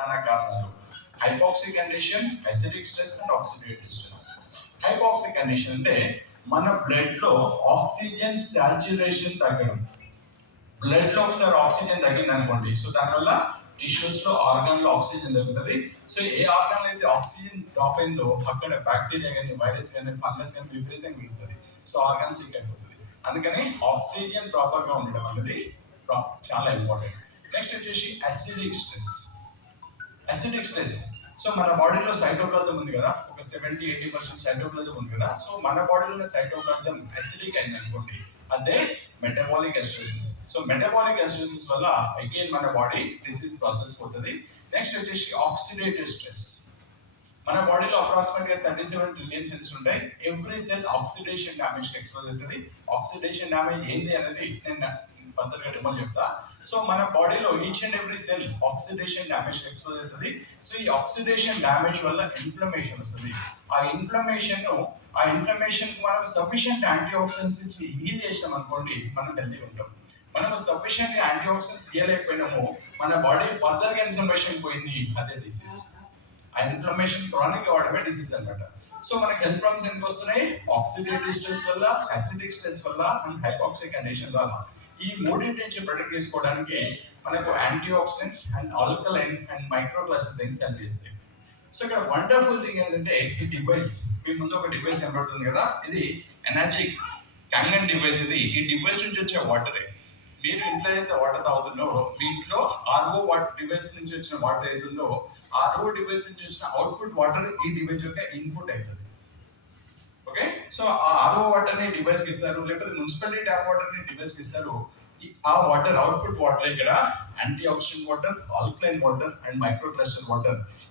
ప్రధాన కారణాలు hypoxic condition, acidic stress and oxidative stress. Hypoxic condition అంటే మన బ్లడ్ లో ఆక్సిజన్ సాచురేషన్ తగ్గడం. బ్లడ్ లో ఒకసారి ఆక్సిజన్ తగ్గింది అనుకోండి, సో దానివల్ల టిష్యూస్ లో ఆర్గాన్ లో ఆక్సిజన్ తగ్గుతుంది. సో ఏ ఆర్గాన్ అయితే ఆక్సిజన్ డ్రాప్ అయిందో అక్కడ బ్యాక్టీరియా కానీ వైరస్ కానీ ఫంగస్ కానీ విపరీతంగా పెరుగుతుంది. సో ఆర్గాన్ సిక్ అయిపోతుంది. అందుకని ఆక్సిజన్ ప్రాపర్ గా ఉండడం అనేది చాలా ఇంపార్టెంట్. నెక్స్ట్ వచ్చేసి acidic stress. Acidic stress, so మన బాడీలో సైటోప్లాజం ఉంది కదా, ఒక 70-80% సైటోప్లాజం ఉంది కదా. సో మన బాడీలో సైటోప్లాజం అసిడిక్ అయింది అనుకోండి, అదే metabolic acidosis. So metabolic acidosis వల్ల అగైన్ మన బాడీ డిసీజ్ ప్రాసెస్ పోతుంది. నెక్స్ట్ వచ్చేసి ఆక్సిడేటివ్ స్ట్రెస్. మన బాడీలో అప్రాక్సిమేట్ గా 37 ట్రిలియన్ సెల్స్ ఉంటాయి. ఎవ్రీ సెల్ ఆక్సిడేషన్ డ్యామేజ్ కి ఎక్స్పోజ్ అవుతుంది. ఆక్సిడేషన్ డ్యామేజ్ ఏంది అనేది నేను ఫర్దర్ గా రిమల్ చెప్తా. సో మన బాడీలో each and every cell oxidation damage expose అవుతుంది. సో ఈ ఆక్సిడేషన్ డ్యామేజ్ వల్ల ఇన్ఫ్లమేషన్ వస్తుంది. ఆ ఇన్ఫ్లమేషన్ మనం సఫిషియంట్ యాంటీ ఆక్సిడెంట్స్ ఇచ్చి హీల్ చేసాం అనుకోండి, మనం హెల్తీగా ఉంటాం. మనం సఫిషియంట్ యాంటీ ఆక్సిడెంట్స్ ఇవ్వలేకపోయినాము, మన బాడీ ఫర్దర్ గా ఇన్ఫ్లమేషన్ పోయింది, అదే డిసీజ్. ఆ ఇన్ఫ్లమేషన్ క్రానిక్ అవడమే డిసీజ్ అన్నమాట. సో మనకి హెల్త్ ప్రాబ్లమ్స్ ఎందుకు వస్తున్నాయి? ఆక్సిడేటివ్ స్ట్రెస్ వల్ల, అసిడిక్ స్ట్రెస్ వల్ల అండ్ హైపాక్సిక్ కండిషన్ వల్ల. ఈ మూడింటి నుంచి ప్రొటెక్ట్ చేసుకోవడానికి మనకు antioxidants and alkaline and microclusters help చేస్తాయి. సో ఇక్కడ వండర్ఫుల్ థింగ్ ఏంటంటే ఈ డివైస్, మీ ముందు ఒక డివైస్ కనబడుతుంది కదా, ఇది ఎనర్జీ కంగన్ డివైస్. ఇది ఈ డివైస్ నుంచి వచ్చే వాటరే. మీరు ఇంట్లో అయితే వాటర్ తాగుతున్నారో, మీ ఇంట్లో ఆర్ఓ వాటర్ డివైస్ నుంచి వచ్చిన వాటర్ ఏతుందో, ఆర్ఓ డివైస్ నుంచి వచ్చిన అవుట్పుట్ వాటర్ ఈ డివైస్ యొక్క ఇన్పుట్ అవుతుంది. ఓకే, సో ఆ ఆర్ఓ వాటర్ ని డివైస్ కి ఇస్తారు, లేకపోతే మున్సిపాలిటీ ట్యాప్ వాటర్ ని డివైస్ కి ఇస్తారు. ఆ వాటర్ అవుట్పుట్ వాటర్ ఇక్కడ antioxidant water, alkaline water and microcluster water